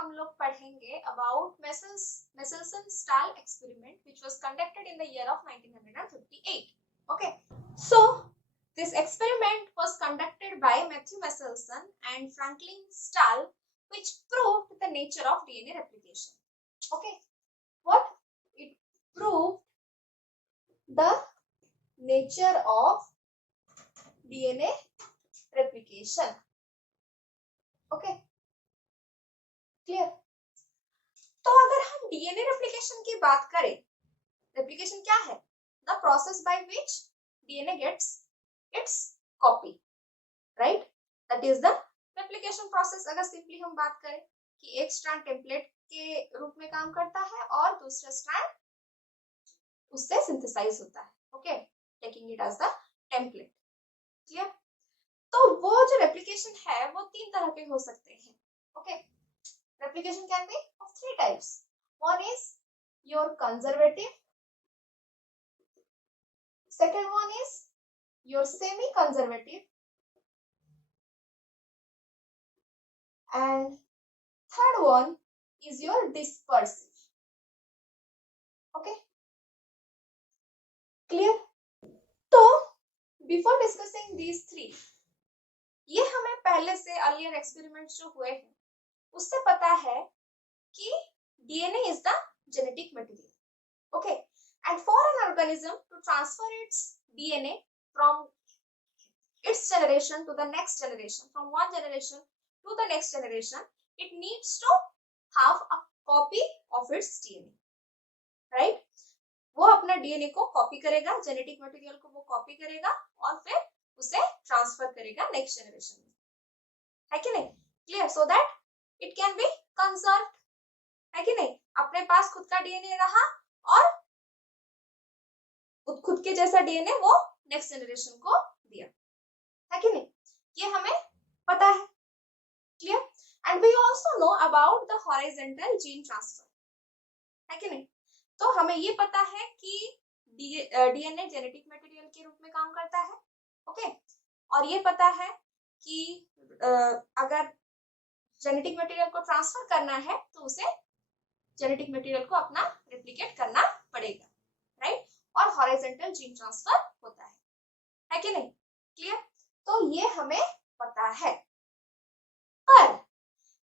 हम लोग पढ़ेंगे about Meselson-stall experiment which was conducted in the year of 1958. Okay, so this experiment was conducted by Matthew Meselson and Franklin Stahl, which proved the nature of DNA replication. Okay, what it proved the nature of DNA replication. Okay, clear? तो अगर हम DNA replication की बात करें, replication क्या है? The process by which DNA gets its copy, right? That is the replication process. अगर simply हम बात करें कि एक स्ट्रैंड टेम्पलेट के रूप में काम करता है और दूसरा स्ट्रैंड उससे सिंथेसाइज होता है. Okay, taking it as the template. Clear? तो वो जो रेप्लिकेशन है वो तीन तरह के हो सकते हैं. Okay, replication can be of three types. One is your conservative, second one is your semi-conservative, and third one is your dispersive. Okay, clear? तो before discussing these three, ये हमें पहले से earlier experiments जो हुए हैं उससे पता है कि DNA is the genetic material. Okay, and for an organism to transfer its DNA from its generation to the next generation, from one generation to the next generation, it needs to have a copy of its DNA, right? वो अपना DNA को copy करेगा, genetic material को वो copy करेगा और फिर उसे ट्रांसफर करेगा नेक्स्ट जनरेशन में, है कि नहीं? Clear? So that it can be conserved, है कि नहीं? अपने पास खुद का डीएनए रहा और खुद के जैसा डीएनए वो नेक्स्ट जनरेशन को दिया, है कि नहीं? ये हमें पता है. Clear? And we also know about the horizontal gene transfer, है कि नहीं? तो हमें ये पता है कि डीएनए जेनेटिक मटेरियल के रूप में काम करता है. ओके, और ये पता है कि अगर जेनेटिक मटेरियल को ट्रांसफर करना है तो उसे जेनेटिक मटेरियल को अपना रेप्लिकेट करना पड़ेगा, राइट? और हॉरिजॉन्टल जीन ट्रांसफर होता है कि नहीं? क्लियर? तो ये हमें पता है, पर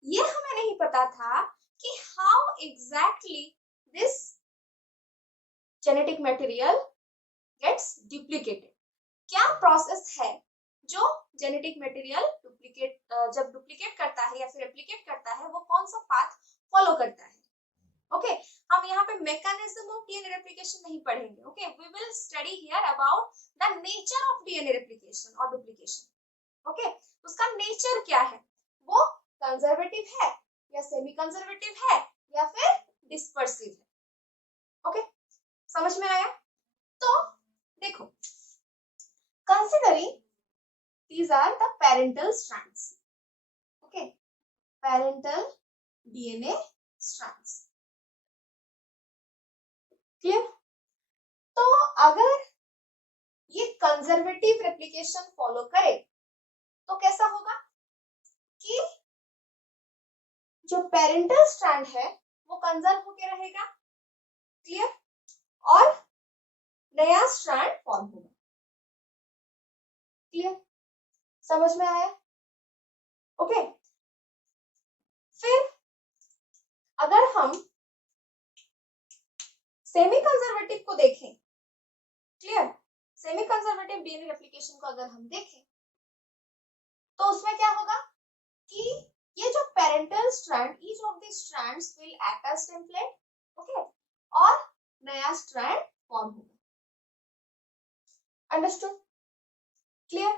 ये हमें नहीं पता था कि how exactly this genetic material gets duplicated. क्या प्रोसेस है जो जेनेटिक मटेरियल जब डुप्लीकेट करता है या फिर रेप्लिकेट करता है, वो कौन सा पाथ फॉलो करता है? ओके, हम यहाँ पे मैकेनिज्म ऑफ डीएनए रेप्लिकेशन नहीं पढ़ेंगे. Okay, we will study here about the nature of DNA replication और डुप्लीकेशन. ओके, उसका नेचर क्या है? वो कंजर्वेटिव है या सेमी कंजर्वेटिव है या फिर डिस्पर्सिव है? ओके, समझ में आया? तो देखो, considering these are the parental strands. Okay, parental DNA strands. Clear? तो अगर ये कंजर्वेटिव रेप्लिकेशन फॉलो करे तो कैसा होगा कि जो पेरेंटल स्ट्रैंड है वो कंजर्व होके रहेगा. क्लियर? और नया स्ट्रैंड फॉर्म होगा. क्लियर? समझ में आया? ओके, फिर अगर हम सेमी कंजर्वेटिव को देखें, clear, semi conservative DNA replication को अगर हम देखें तो उसमें क्या होगा कि ये जो parental strand, each of the strands will act as template, okay, और नया स्ट्रैंड फॉर्म होगा. अंडरस्टूड? क्लियर?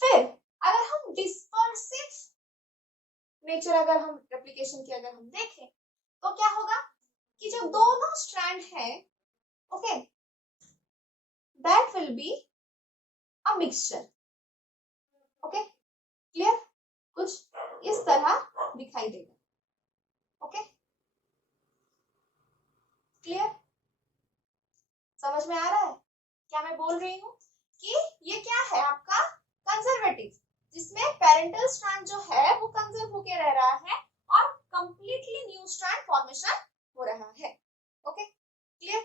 फिर अगर हम डिस्पर्सिव नेचर अगर हम रेप्लिकेशन की अगर हम देखें तो क्या होगा कि जो दोनों स्ट्रैंड है, okay, that will be a mixture. Okay, clear? कुछ इस तरह दिखाई देगा. Okay, clear? समझ में आ रहा है क्या मैं बोल रही हूँ? कि ये क्या है आपका कंजर्वेटिव, जिसमें पेरेंटल स्ट्रैंड जो है वो कंजर्व होके रह रहा है और कंप्लीटली न्यू स्ट्रैंड फॉर्मेशन हो रहा है। Okay clear.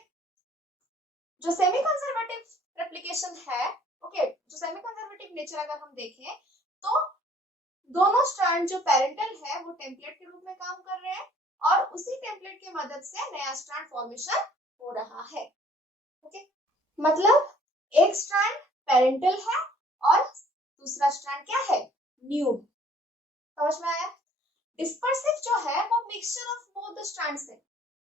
जो सेमी कंजर्वेटिव रेप्लिकेशन है, ओके, जो सेमी कंजर्वेटिव नेचर अगर हम देखें तो दोनों स्ट्रैंड जो पेरेंटल है वो टेम्पलेट के रूप में काम कर रहे हैं और उसी टेम्पलेट की मदद से नया स्ट्रैंड फॉर्मेशन हो रहा है। ओके मतलब एक स्ट्रैंड पेरेंटल है और दूसरा स्ट्रैंड क्या है, न्यू। समझ में आया। डिस्पर्सिव जो है वो mixture of both the strands है।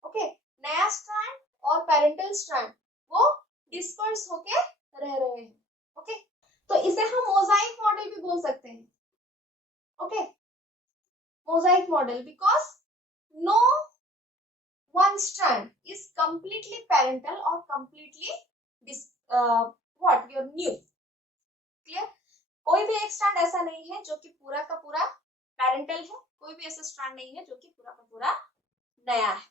ओके नया स्ट्रैंड और पेरेंटल स्ट्रैंड वो डिस्पर्स होके रह रहे हैं। ओके तो इसे हम मोजाइक मॉडल भी बोल सकते हैं। Okay mosaic model because no one strand is completely parental और completely what your new. Clear. कोई भी एक स्ट्रैंड ऐसा नहीं है जो कि पूरा का पूरा पेरेंटल है, कोई भी ऐसा स्ट्रैंड नहीं है जो कि पूरा का पूरा नया है।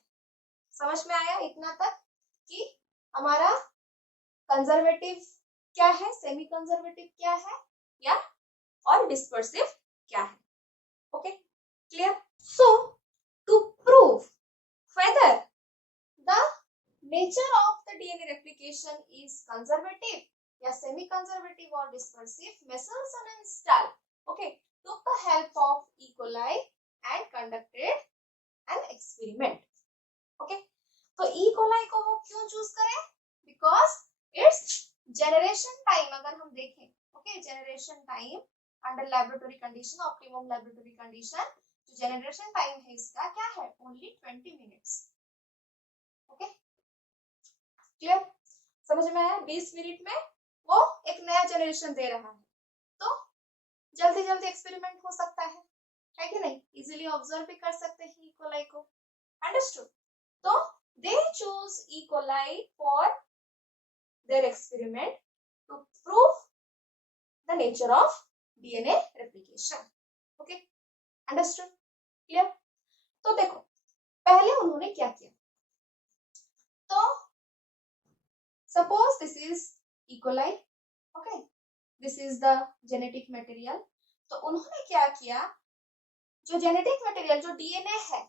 समझ में आया इतना तक कि हमारा कंजर्वेटिव क्या है, सेमी कंजर्वेटिव क्या है या और डिस्पर्सिव क्या है। Okay clear. So to prove whether the nature of the DNA replication is conservative या semi conservative or dispersive, Messelson and Stahl took the help of E. coli and conducted an experiment. तो E. coli को वो क्यों choose करें, because its generation time अगर हम देखें generation time under laboratory condition, optimum laboratory condition, जो generation time है इसका क्या है, ओनली 20 मिनट्स। Okay clear. समझ में आया। 20 मिनट में वो एक नया जनरेशन दे रहा है, तो जल्दी जल्दी एक्सपेरिमेंट हो सकता है कि नहीं, इजीली ऑब्जर्व भी कर सकते हैं ई कोलाई को। अंडरस्टूड। तो they choose E coli for their experiment to prove the nature of DNA replication. Okay understood clear. तो देखो पहले उन्होंने क्या किया, तो suppose this is E coli, okay this is the genetic material. तो उन्होंने क्या किया, जो जेनेटिक मटेरियल जो डीएनए है,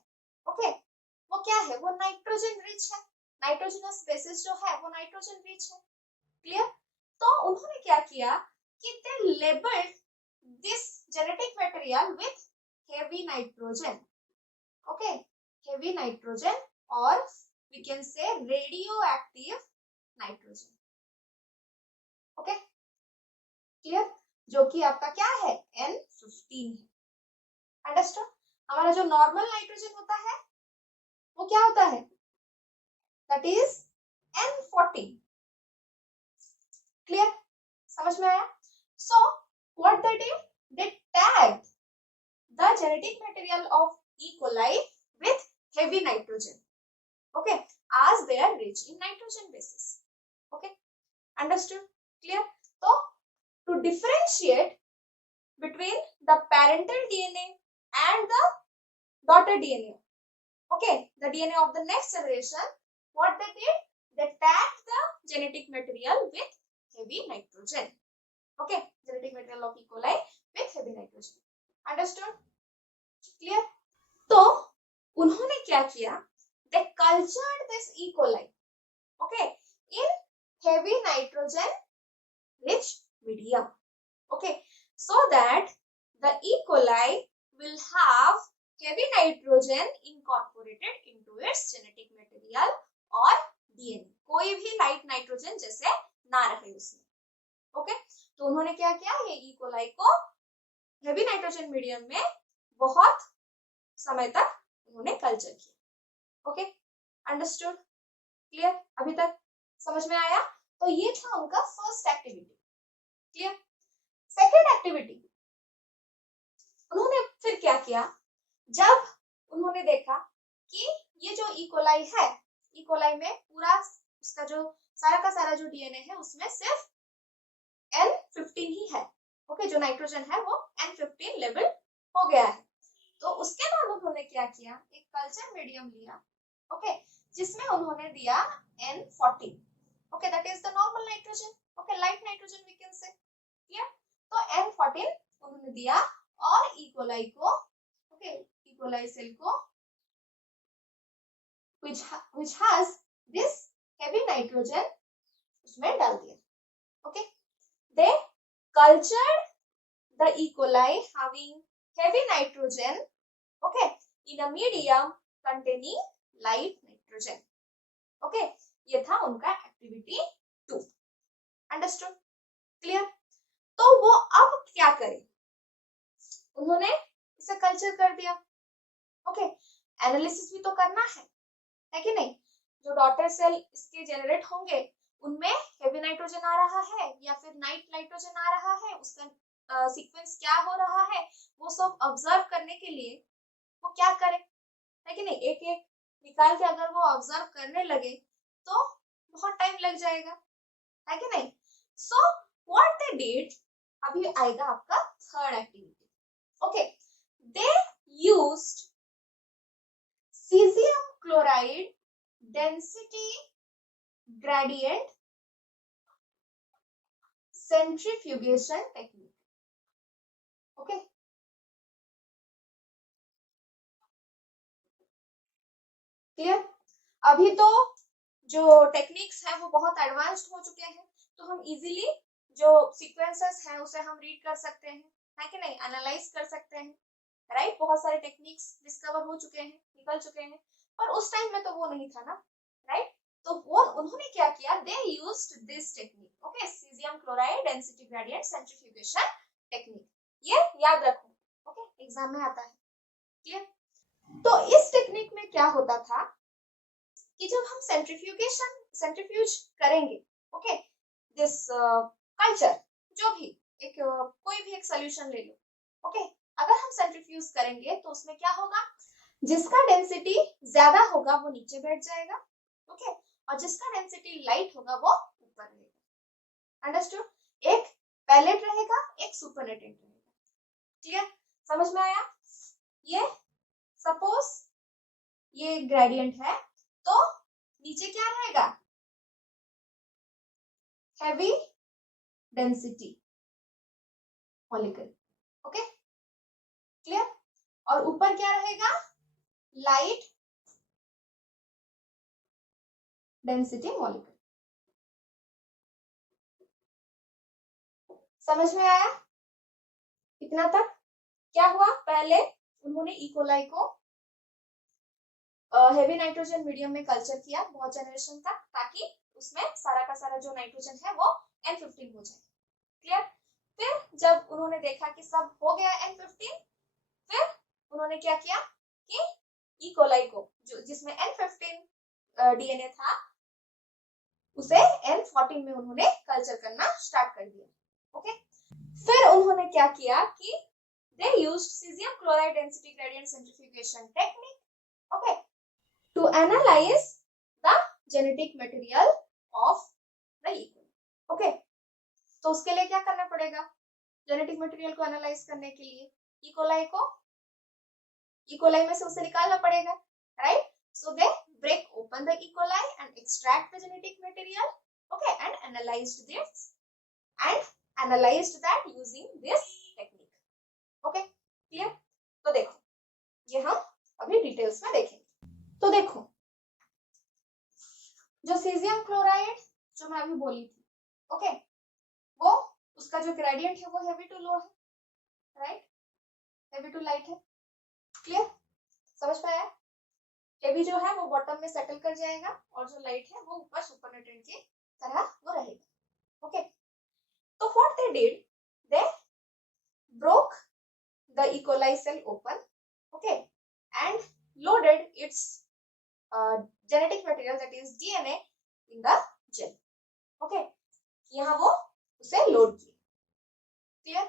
ओके वो क्या है, वो नाइट्रोजन रिच है, नाइट्रोजनस बेसिस जो है वो नाइट्रोजन रिच है। क्लियर। तो उन्होंने क्या किया कि they labelled this genetic material with heavy nitrogen, okay, heavy nitrogen or we can say radioactive nitrogen, okay clear, जो कि आपका क्या है N15 है। अंडरस्टूड। हमारा जो नॉर्मल नाइट्रोजन होता है वो क्या होता है, दैट इज N14। क्लियर। समझ में आया। So what they did, they tagged the genetic material of E. coli with heavy nitrogen, okay, as they are rich in nitrogen bases. Okay, understood, clear. So to differentiate between the parental DNA and the daughter DNA, okay, the DNA of the next generation, what they did, they tagged the genetic material with heavy nitrogen. Okay, genetic material of E. coli with heavy nitrogen. Understood clear. तो उन्होंने क्या किया, they cultured this E coli, okay, in heavy nitrogen rich medium, okay, so that the E coli will have heavy nitrogen incorporated into its genetic material और DNA, कोई भी light nitrogen जैसे ना रहे उसमें। ओके तो उन्होंने क्या किया, ये ई कोलाई को हेवी नाइट्रोजन मीडियम में बहुत समय तक उन्होंने कल्चर किया। ओके अंडरस्टूड क्लियर, अभी तक समझ में आया। तो ये था उनका first activity. Clear. Second activity, उन्होंने फिर क्या किया, जब उन्होंने देखा कि ये जो ई कोलाई है, ई कोलाई में पूरा उसका जो सारा का सारा जो डीएनए है उसमें सिर्फ N15 ही है, ओके, जो नाइट्रोजन है वो N15 लेवल हो गया है। तो उसके बाद उन्होंने क्या किया, एक कल्चर मीडियम लिया, ओके, जिसमें उन्होंने दिया N14, okay, that is the normal nitrogen, okay, light nitrogen we can say. Clear. तो N14 उन्होंने दिया और ई कोलाई को, ओके, ई कोलाई सेल को which has this heavy nitrogen उसमें डाल दिया. Okay, they cultured the E. coli having heavy nitrogen, okay, in a medium containing light nitrogen. Okay, ये था उनका एक्टिविटी 2. अंडरस्टूड? क्लियर? तो वो अब क्या करें? उन्होंने इसे कल्चर कर दिया. ओके, एनालिसिस भी तो करना है कि नहीं? जो डॉटर सेल इसके जेनरेट होंगे उनमें हेवी नाइट्रोजन आ रहा है या फिर नाइट नाइट्रोजन आ रहा है, उसका सीक्वेंस क्या हो रहा है, वो सब ऑब्जर्व करने के लिए वो क्या करे, है कि नहीं? एक एक निकाल के अगर वो ऑब्जर्व करने लगे तो बहुत टाइम लग जाएगा, है कि नहीं? सो व्हाट दे डिड, अभी आएगा आपका third activity. Okay, they used cesium chloride density gradient centrifugation technique. Okay, clear? अभी तो जो टेक्निक्स है वो बहुत एडवांस्ड हो चुके हैं, तो हम इजीली जो सीक्वेंसेस हैं उसे हम रीड कर सकते हैं, है कि नहीं? एनालाइज कर सकते हैं, राइट? बहुत सारे टेक्निक्स डिस्कवर हो चुके हैं, निकल चुके हैं, पर उस टाइम में तो वो नहीं था ना, राइट? तो वो उन्होंने क्या किया? They used this technique. Okay, caesium chloride density gradient centrifugation technique. ये याद रखो, ओके, एग्जाम में आता है. क्लियर? तो इस टेक्निक में क्या होता था कि जब हम सेंट्रीफ्यूज करेंगे, ओके, दिस कल्चर, जो भी एक कोई भी एक सोल्यूशन ले लो, ओके, अगर हम सेंट्रीफ्यूज करेंगे तो उसमें क्या होगा? जिसका डेंसिटी ज्यादा होगा वो नीचे बैठ जाएगा, ओके, और जिसका डेंसिटी लाइट होगा वो ऊपर रहेगा. अंडरस्टूड? एक पैलेट रहेगा, एक सुपरनेटेंट रहेगा. क्लियर? समझ में आया? ये सपोज ये ग्रेडियंट है, तो नीचे क्या रहेगा? Heavy density molecule. Okay, clear? और ऊपर क्या रहेगा? Light density molecule. समझ में आया इतना तक? क्या हुआ? पहले उन्होंने ई कोलाई को हेवी नाइट्रोजन मीडियम में कल्चर किया बहुत जनरेशन तक, ताकि उसमें सारा का सारा जो नाइट्रोजन है वो N15 हो जाए. क्लियर? फिर जब उन्होंने देखा कि सब हो गया N15, फिर उन्होंने क्या किया कि ई कोलाई को जो जिसमें N15 डीएनए था उसे N14 में उन्होंने कल्चर करना स्टार्ट कर दिया. ओके, फिर उन्होंने क्या किया कि they used cesium chloride density gradient centrifugation technique, okay, to analyze the genetic material of the E. coli. Okay, तो उसके लिए क्या करना पड़ेगा? जेनेटिक मटेरियल को एनालाइज करने के लिए ई कोलाई में से उसे निकालना पड़ेगा, right? So they break open the E. coli and extract the genetic material, okay, and analyzed that using this technique. Okay, clear? तो देखो, ये हम अभी डिटेल्स में देखेंगे. तो देखो, जो सीजियम क्लोराइड जो मैं अभी बोली थी, ओके, वो उसका जो ग्रेडियंट है वो हेवी टू लो है, राइट? हेवी टू लाइट है. क्लियर? समझ में आया? हेवी जो है वो बॉटम में सेटल कर जाएगा और जो लाइट है वो ऊपर सुपरनेटेंट की तरह वो रहेगा. ओके, तो what they did, they broke the E. coli cell open, okay, and loaded its genetic material, that is DNA, in the gel. Okay, यहाँ वो उसे लोड किया. क्लियर?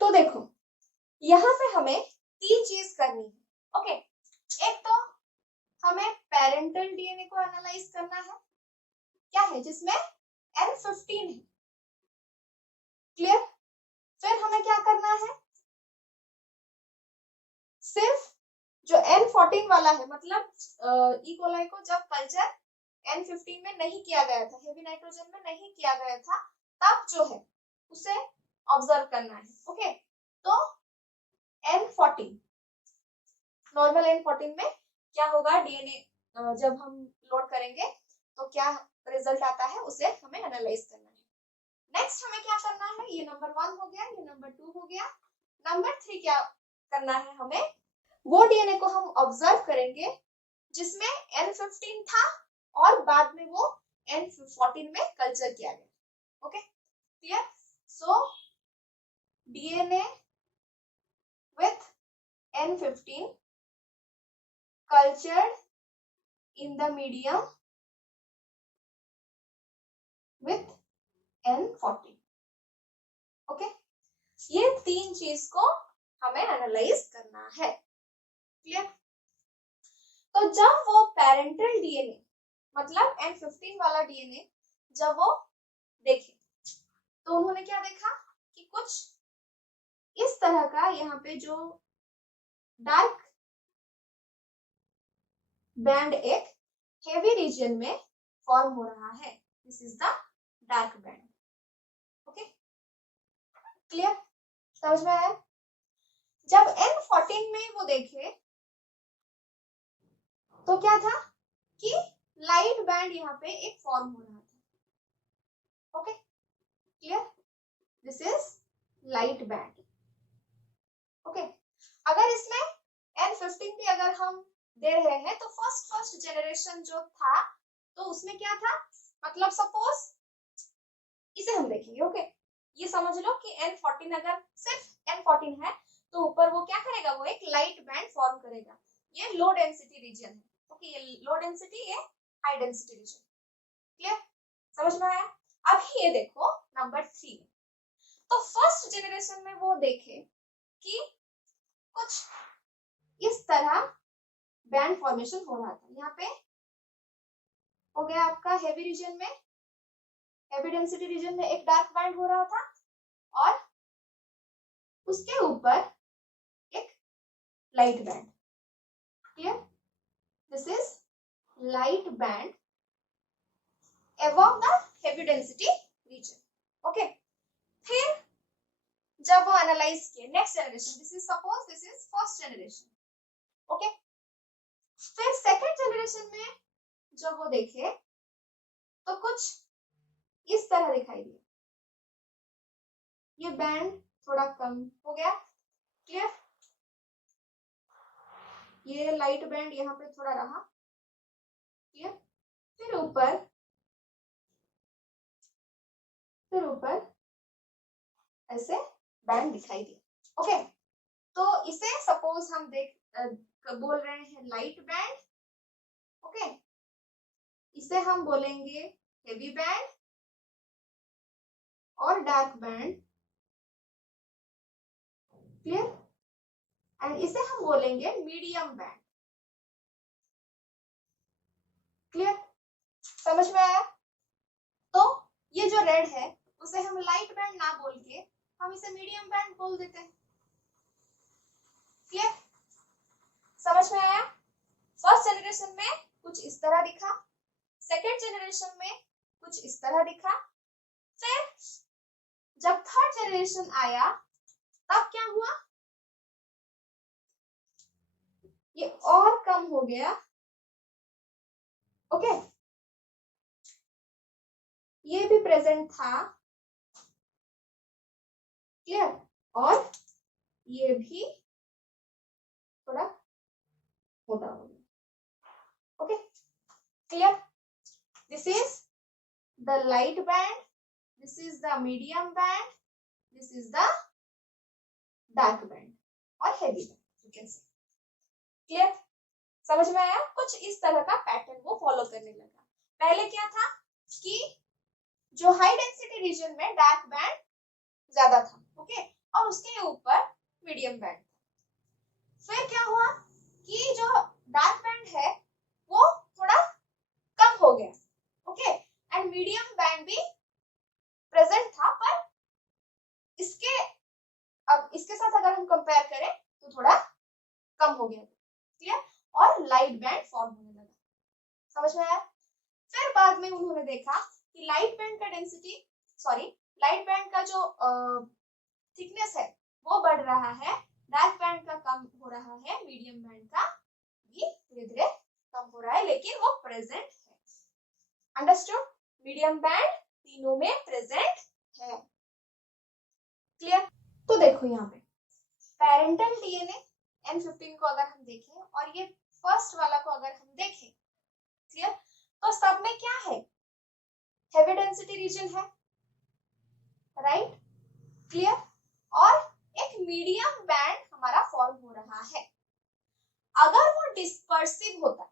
तो देखो, यहाँ से हमें 3 चीज करनी है. ओके, एक तो हमें पेरेंटल डीएनए को एनालाइज करना है, क्या है, जिसमें N15 है. क्लियर? फिर हमें क्या करना है? सिर्फ जो N14 वाला है, मतलब ई कोलाई को जब कल्चर N15 में नहीं किया गया था, हेवी नाइट्रोजन में नहीं किया गया था, तब जो है उसे ऑब्जर्व करना है. ओके, तो N14 नॉर्मल N14 में क्या होगा? डीएनए जब हम लोड करेंगे तो क्या रिजल्ट आता है उसे हमें एनालाइज करना है। नेक्स्ट हमें क्या करना है, ये नंबर 1 हो गया, ये नंबर 2 हो गया। नंबर 3 क्या करना है, हमें वो डीएनए को हम ऑब्जर्व करेंगे जिसमें N15 था और बाद में वो N14 में कल्चर किया गया। Okay clear. So DNA with N15 cultured in the medium with N14। Okay, ये 3 चीज को हमें एनालाइज करना है। क्लियर। तो जब वो पेरेंटल डीएनए मतलब N15 वाला डीएनए जब वो देखे तो उन्होंने क्या देखा कि कुछ इस तरह का यहाँ पे जो डार्क बैंड एक हेवी रीजन में फॉर्म हो रहा है। This is the dark band. Okay clear, समझ में आया। जब N14 में वो देखे तो क्या था कि लाइट बैंड यहाँ पे एक फॉर्म हो रहा था। Okay clear, this is light band. Okay, अगर इसमें N15 भी अगर हम दे रहे हैं तो फर्स्ट जनरेशन जो था तो उसमें क्या था, मतलब सपोज इसे हम देखेंगे। ओके ये समझ लो कि N14 अगर सिर्फ N14 है तो ऊपर वो क्या करेगा, वो एक लाइट बैंड फॉर्म करेगा। ये लो डेंसिटी रीजन है। ओके ये लो डेंसिटी, ये हाई डेंसिटी रीजन। क्लियर, समझ में आया। अभी ये देखो नंबर 3 तो फर्स्ट जनरेशन में वो देखे कि कुछ इस तरह बैंड फॉर्मेशन हो रहा था। यहाँ पे हो गया आपका हेवी रीजन में, हेवी डेंसिटी रीजन में एक डार्क बैंड हो रहा था और उसके ऊपर एक light band. Clear, this is light band above the heavy density region। Okay, फिर जब वो एनालाइज किए next generation, this is suppose this is first generation. Okay, फिर सेकंड जनरेशन में जब वो देखे तो कुछ इस तरह दिखाई दिया, ये बैंड थोड़ा कम हो गया। क्लियर, ये लाइट बैंड यहाँ पे थोड़ा रहा। क्लियर, फिर ऊपर ऐसे बैंड दिखाई दिया। ओके, तो इसे सपोज हम बोल रहे हैं लाइट बैंड। ओके, इसे हम बोलेंगे हेवी बैंड और डार्क बैंड। क्लियर, एंड इसे हम बोलेंगे मीडियम बैंड। क्लियर, समझ में आया। तो ये जो रेड है उसे हम लाइट बैंड ना बोल के हम इसे मीडियम बैंड बोल देते हैं। क्लियर, समझ में आया। फर्स्ट जनरेशन में कुछ इस तरह दिखा, सेकेंड जनरेशन में कुछ इस तरह दिखा, फिर जब थर्ड जनरेशन आया तब क्या हुआ, ये और कम हो गया। ओके, ये भी प्रेजेंट था। क्लियर, और ये भी थोड़ा मोटा हो गया। Okay clear, this is the light band, this is the medium band, this is the dark band और heavy band, you can say. Clear, समझ में आया। कुछ इस तरह का पैटर्न वो फॉलो करने लगा। पहले क्या था कि जो हाई डेंसिटी रीजन में डार्क बैंड ज्यादा था। ओके, और उसके ऊपर मीडियम बैंड। फिर क्या हुआ कि जो डार्क बैंड है वो थोड़ा कम हो गया। ओके, एंड मीडियम बैंड भी प्रेजेंट था, पर इसके साथ अगर हम कंपेयर करें तो थोड़ा कम हो गया। क्लियर, और लाइट बैंड फॉर्म होने लगा। समझ में आया। फिर बाद में उन्होंने देखा कि लाइट बैंड का जो थिकनेस है वो बढ़ रहा है, डार्क बैंड का कम हो रहा है, मीडियम बैंड का भी धीरे धीरे कम हो रहा है, लेकिन वो प्रेजेंट है। अंडरस्टूड? मीडियम बैंड तीनों में प्रेजेंट है। क्लियर? तो देखो यहाँ पे पेरेंटल डीएनए N15 को अगर हम देखें और ये फर्स्ट वाला को अगर हम देखें, क्लियर, तो सब में क्या है? हेवी डेंसिटी रीजन है, राइट? क्लियर? और एक मीडियम बैंड हमारा फॉर्म हो रहा है। अगर वो डिस्पर्सिव होता,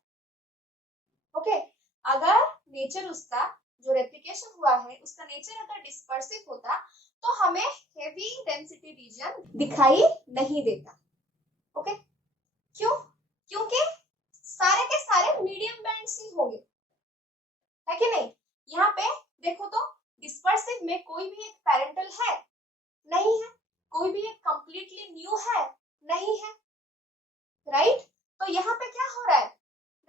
ओके, अगर नेचर उसका जो रेप्लिकेशन हुआ है उसका नेचर अगर डिस्पर्सिव होता तो हमें हेवी डेंसिटी रीजन दिखाई नहीं देता। ओके, क्यों? क्योंकि सारे के सारे मीडियम बैंड्स ही होंगे, है कि नहीं? यहाँ पे देखो तो डिस्पर्सिव में कोई भी एक पेरेंटल है? नहीं है। कोई भी एक कंप्लीटली न्यू है? नहीं है, राइट? तो यहाँ पे क्या हो रहा है?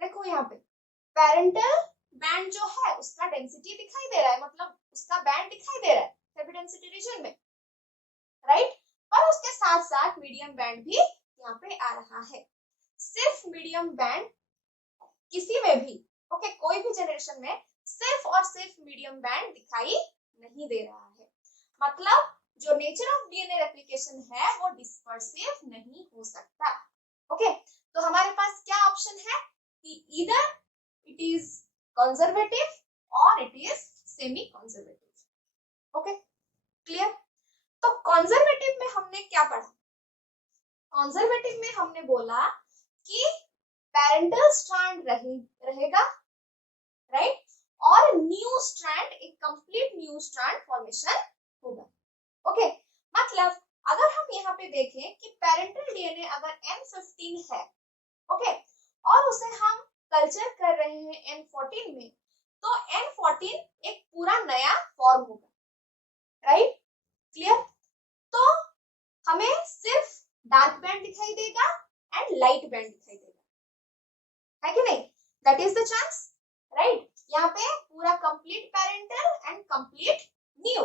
देखो यहाँ पे पेरेंटल बैंड जो है उसका डेंसिटी दिखाई दे रहा है, मतलब उसका बैंड दिखाई दे रहा है हेवी डेंसिटी रीजन में, राइट? पर उसके साथ साथ मीडियम बैंड भी यहाँ पे आ रहा है। सिर्फ मीडियम बैंड किसी में भी, ओके, कोई भी जनरेशन में सिर्फ और सिर्फ मीडियम बैंड दिखाई नहीं दे रहा है। मतलब जो नेचर ऑफ डीएनए रेप्लिकेशन है वो डिस्पर्सिव नहीं हो सकता। ओके, तो हमारे पास क्या ऑप्शन है कि ईदर इट इज कंजर्वेटिव और it is semi conservative. Okay, clear? तो कंजर्वेटिव में हमने क्या पढ़ा? कंजर्वेटिव में हमने बोला कि पेरेंटल स्ट्रैंड रहेगा, राइट? और न्यू स्ट्रैंड, एक कंप्लीट न्यू स्ट्रैंड फॉर्मेशन होगा। ओके, मतलब अगर हम यहाँ पे देखें कि पेरेंटल डीएनए अगर N15 है, ओके, और उसे हम कल्चर कर रहे हैं N14 में, तो N14 एक पूरा नया फॉर्म होगा, राइट? क्लियर? तो हमें सिर्फ डार्क बैंड दिखाई देगा एंड लाइट बैंड दिखाई देगा, है कि नहीं? That is the chance, right? यहाँ पे पूरा complete parental and complete new,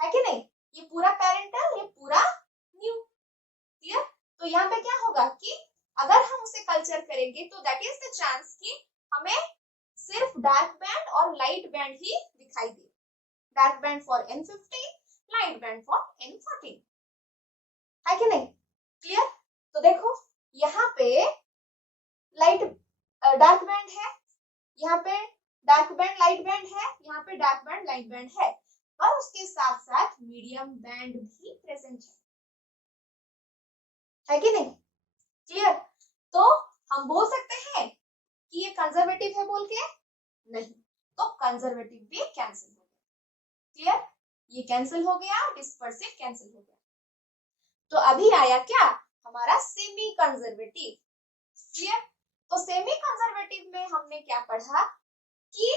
है कि नहीं? ये पूरा पेरेंटल, ये पूरा न्यू। क्लियर? तो यहाँ पे क्या होगा कि अगर हम उसे कल्चर करेंगे तो दैट इज द चांस कि हमें सिर्फ डार्क बैंड और लाइट बैंड ही दिखाई दे। Dark band for N15, light band for N14, है कि नहीं? क्लियर? तो देखो यहाँ पे लाइट डार्क बैंड है, यहाँ पे डार्क बैंड लाइट बैंड है, यहाँ पे डार्क बैंड लाइट बैंड है, और उसके साथ साथ मीडियम बैंड भी प्रेजेंट है कि नहीं? क्लियर? तो हम बोल सकते हैं कि ये कंजर्वेटिव है बोल के? नहीं, तो कंजर्वेटिव भी कैंसिल हो गया। क्लियर? ये कैंसिल हो गया, डिस्पर्सिव कैंसिल हो गया। तो अभी आया क्या? हमारा सेमी कंजर्वेटिव। क्लियर? तो सेमी कंजर्वेटिव में हमने क्या पढ़ा कि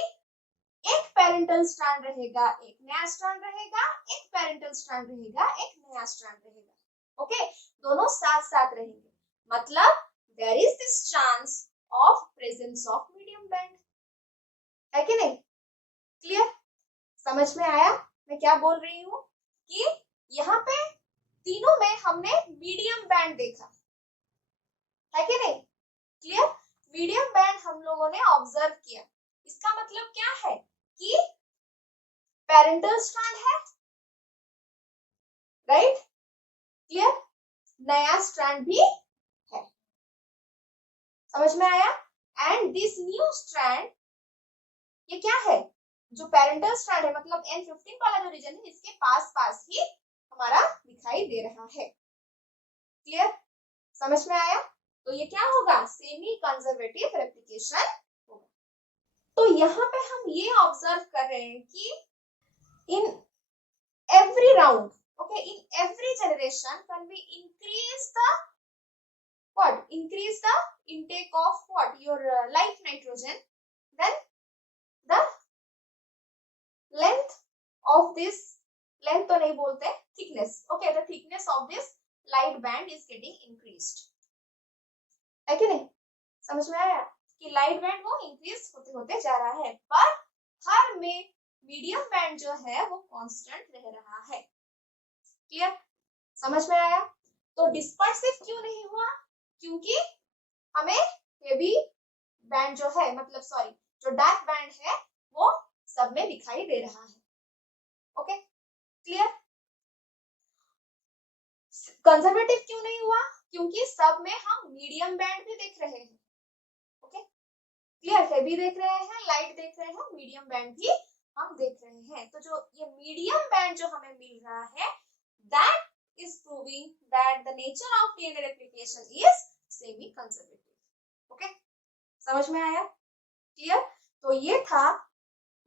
एक पेरेंटल स्ट्रैंड रहेगा, एक नया स्ट्रैंड रहेगा, एक पेरेंटल स्ट्रैंड रहेगा, एक नया स्ट्रैंड रहेगा। ओके, दोनों साथ साथ रहेंगे, मतलब there is this chance of presence of medium band, है कि नहीं? क्लियर? समझ में आया मैं क्या बोल रही हूँ? कि यहाँ पे तीनों में हमने मीडियम बैंड देखा, है कि नहीं? क्लियर? मीडियम बैंड हम लोगों ने ऑब्जर्व किया। इसका मतलब क्या है कि पेरेंटल स्ट्रैंड है, राइट? क्लियर? नया स्ट्रैंड भी है। समझ में आया? एंड दिस न्यू स्ट्रैंड, ये क्या है? जो पेरेंटल स्ट्रैंड है, मतलब N15 वाला जो रीजन है, इसके पास पास ही हमारा दिखाई दे रहा है। क्लियर? समझ में आया? तो ये क्या होगा? सेमी कंजर्वेटिव रेप्लिकेशन होगा। तो यहाँ पे हम ये ऑब्जर्व कर रहे हैं कि in every round, okay, in every generation when we increase the what? Increase the intake of what? Your live nitrogen, then the length of this, length तो नहीं बोलते, thickness, okay, the thickness of this light band is getting increased, है कि नहीं? समझ में आया कि लाइट बैंड वो इंक्रीज होते होते जा रहा है, पर हर में मीडियम बैंड जो है वो कांस्टेंट रह रहा है। क्लियर? समझ में आया? तो डिस्पर्सिव क्यों नहीं हुआ? क्योंकि हमें हेवी बैंड जो है, मतलब सॉरी, जो डार्क बैंड है वो सब में दिखाई दे रहा है। Okay, clear? कंजर्वेटिव क्यों नहीं हुआ? क्योंकि सब में हम मीडियम बैंड भी देख रहे हैं। Okay, clear? हेवी देख रहे हैं, लाइट देख रहे हैं, मीडियम बैंड भी हम देख रहे हैं। तो जो ये मीडियम बैंड जो हमें मिल रहा है, that is proving that the nature of DNA replication is semi conservative। Okay, समझ में आया? क्लियर? तो ये था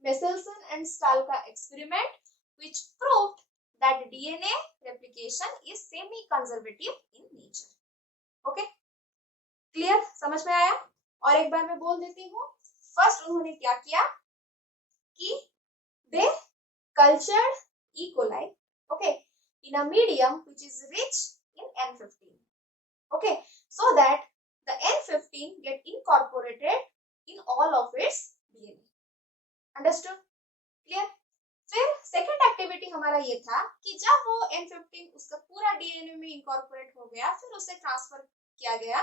मेसेल्सन एंड स्टाल का experiment which proved that DNA replication is semi conservative in nature। Okay, clear? समझ में आया? और एक बार मैं बोल देती हूँ। फर्स्ट उन्होंने क्या किया कि they cultured E. coli, okay, in a medium which is rich in N15, okay, so that the N15 get incorporated in all of its DNA। Understood? Clear? फिर सेकेंड एक्टिविटी हमारा ये था कि जब वो N15 उसका पूरा डीएनए में इनकॉर्पोरेट हो गया, फिर उसे ट्रांसफर किया गया,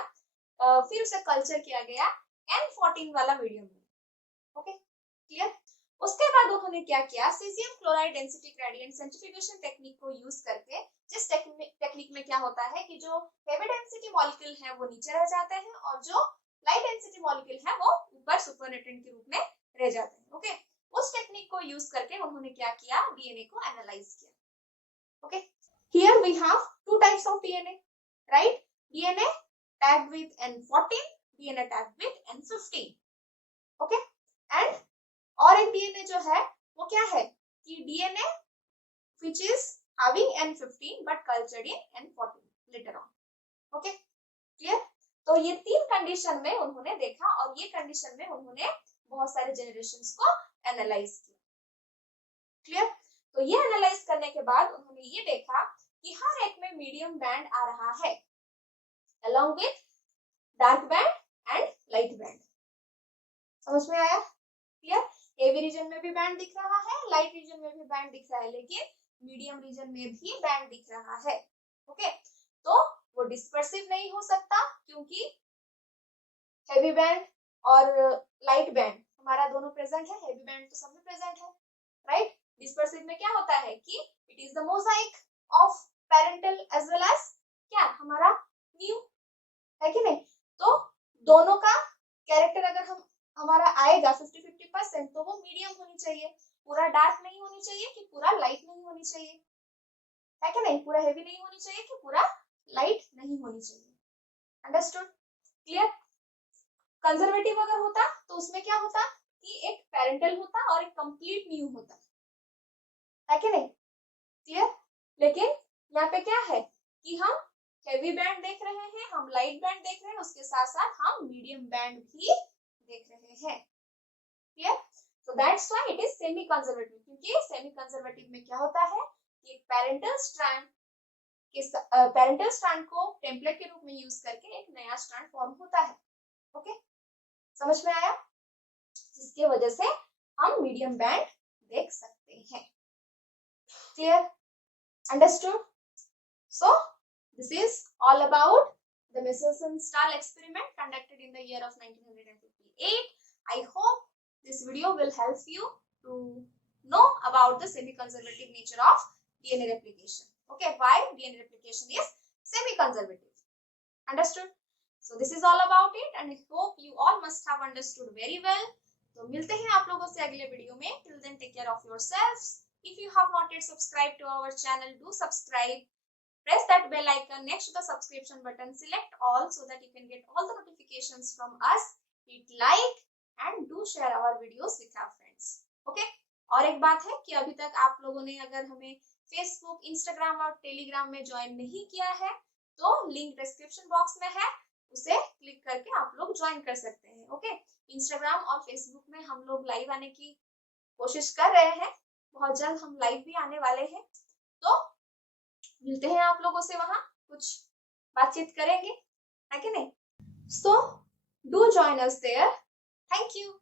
फिर उसे कल्चर किया गया N14 वाला मीडियम में। Okay, clear? उसके बाद उन्होंने क्या किया, caesium chloride density gradient centrifugation technique को यूज करके, जिस टेक्निक में क्या होता है कि जो हेवी डेंसिटी मॉलिक्यूल है वो नीचे रह जाते हैं और जो लाइट डेंसिटी मॉलिक्यूल है वो ऊपर सुपरनेटेंट के रूप में रह जाते हैं। ओके, उस टेक्निक को यूज करके उन्होंने क्या किया, डीएनए को एनालाइज किया। Okay, here we have two types of DNA, right? DNA tagged with N14, DNA tagged with N15। Okay, and और एक डीएनए जो है वो क्या है कि DNA which is having N15 but cultured in N14 later on। Okay, clear? तो ये तीन कंडीशन में उन्होंने देखा और ये कंडीशन में उन्होंने बहुत सारे जनरेशंस को एनालाइज किया। क्लियर? तो ये एनालाइज करने के बाद उन्होंने ये देखा कि हर एक में मीडियम बैंड आ रहा है along with dark band and light band. समझ में आया? क्लियर? हेवी रीजन में भी बैंड दिख रहा है, लाइट रीजन में भी बैंड दिख रहा है, लेकिन मीडियम रीजन में भी बैंड दिख रहा है। ओके, तो वो डिस्पर्सिव नहीं हो सकता क्योंकि हेवी बैंड और लाइट बैंड हमारा दोनों प्रेजेंट है, हेवी बैंड तो सब में प्रेजेंट है, राइट? डिस्पर्सिव में क्या होता है कि it is the mosaic of parental as well as क्या हमारा न्यू, है कि नहीं? तो दोनों का कैरेक्टर अगर हमारा आएगा 50-50%, तो वो मीडियम होनी चाहिए, पूरा डार्क नहीं होनी चाहिए कि पूरा लाइट नहीं होनी चाहिए, है कि नहीं? पूरा हेवी नहीं होनी चाहिए कि पूरा लाइट नहीं होनी चाहिए। अंडरस्टूड? क्लियर? कंजर्वेटिव अगर होता तो उसमें क्या होता कि एक पेरेंटल होता और एक कंप्लीट न्यू होता, है कि नहीं? क्लियर? लेकिन यहाँ पे क्या है कि हम हेवी बैंड देख रहे हैं, हम लाइट बैंड देख रहे हैं, उसके साथ साथ हम मीडियम बैंड भी देख रहे हैं। Clear? So that's why it is semi conservative, क्योंकि सेमी कंजर्वेटिव में क्या होता है कि एक पेरेंटल स्ट्रैंड को टेम्पलेट के रूप में यूज करके एक नया स्ट्रैंड फॉर्म होता है। ओके, समझ में आया? जिसकी वजह से हम मीडियम बैंड देख सकते हैं। Clear? Understood? So this is all about the Michelson-Stahl experiment conducted in the year of 1958. I hope this video will help you to know about the semi-conservative nature of DNA replication. Okay, why DNA replication is semi-conservative. Understood? So this is all about it and I hope you all must have understood very well. तो मिलते हैं आप लोगों से अगले video में. Till then, take care of yourselves. If you have not yet subscribed to our channel, do subscribe. Press that bell icon next to the subscription button. Select all so that you can get all the notifications from us. Hit like and do share our videos with our friends. Okay? और एक बात है कि अभी तक आप लोगों ने अगर हमें Facebook, Instagram और Telegram में ज्वाइन नहीं किया है तो लिंक डिस्क्रिप्शन बॉक्स में है, उसे क्लिक करके आप लोग ज्वाइन कर सकते हैं। ओके, Instagram और Facebook में हम लोग लाइव आने की कोशिश कर रहे हैं, बहुत जल्द हम लाइव भी आने वाले हैं, तो मिलते हैं आप लोगों से, वहां कुछ बातचीत करेंगे, है कि नहीं? So do join us there. Thank you.